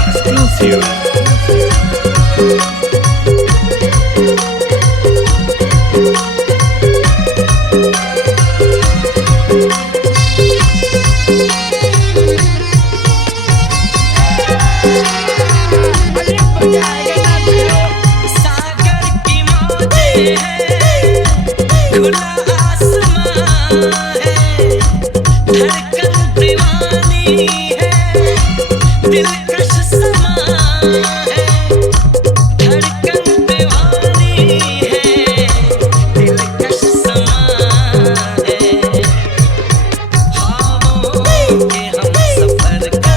Exclusive. सागर की मौजें हैं, खुला आसमां है, धड़कन दीवानी है, दिलकश समा है, धड़कन दीवानी है, दिलकश समा है। ख्वाबों के हम सफर का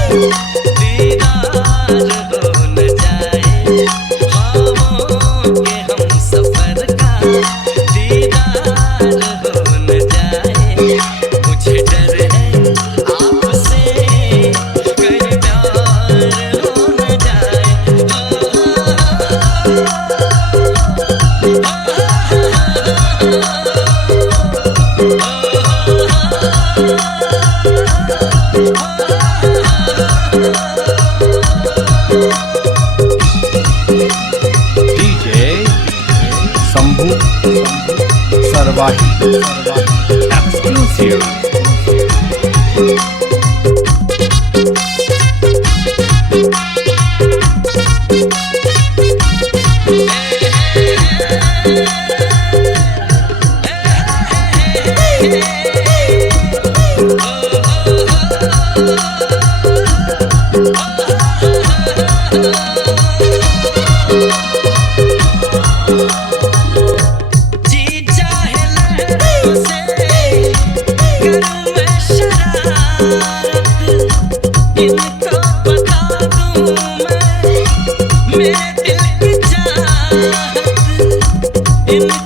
दीदार हो न जाए, ख्वाबों के हम सफर का दीदार हो न जाए। मुझे डर है आपसे कहीं प्यार हो न जाए। DJ Sambhu Sarvahi. Exclusive. जी चाहे लहरों से करूं मैं शरारत, इनको बता दूं मैं मेरे दिल की चाहत, इनको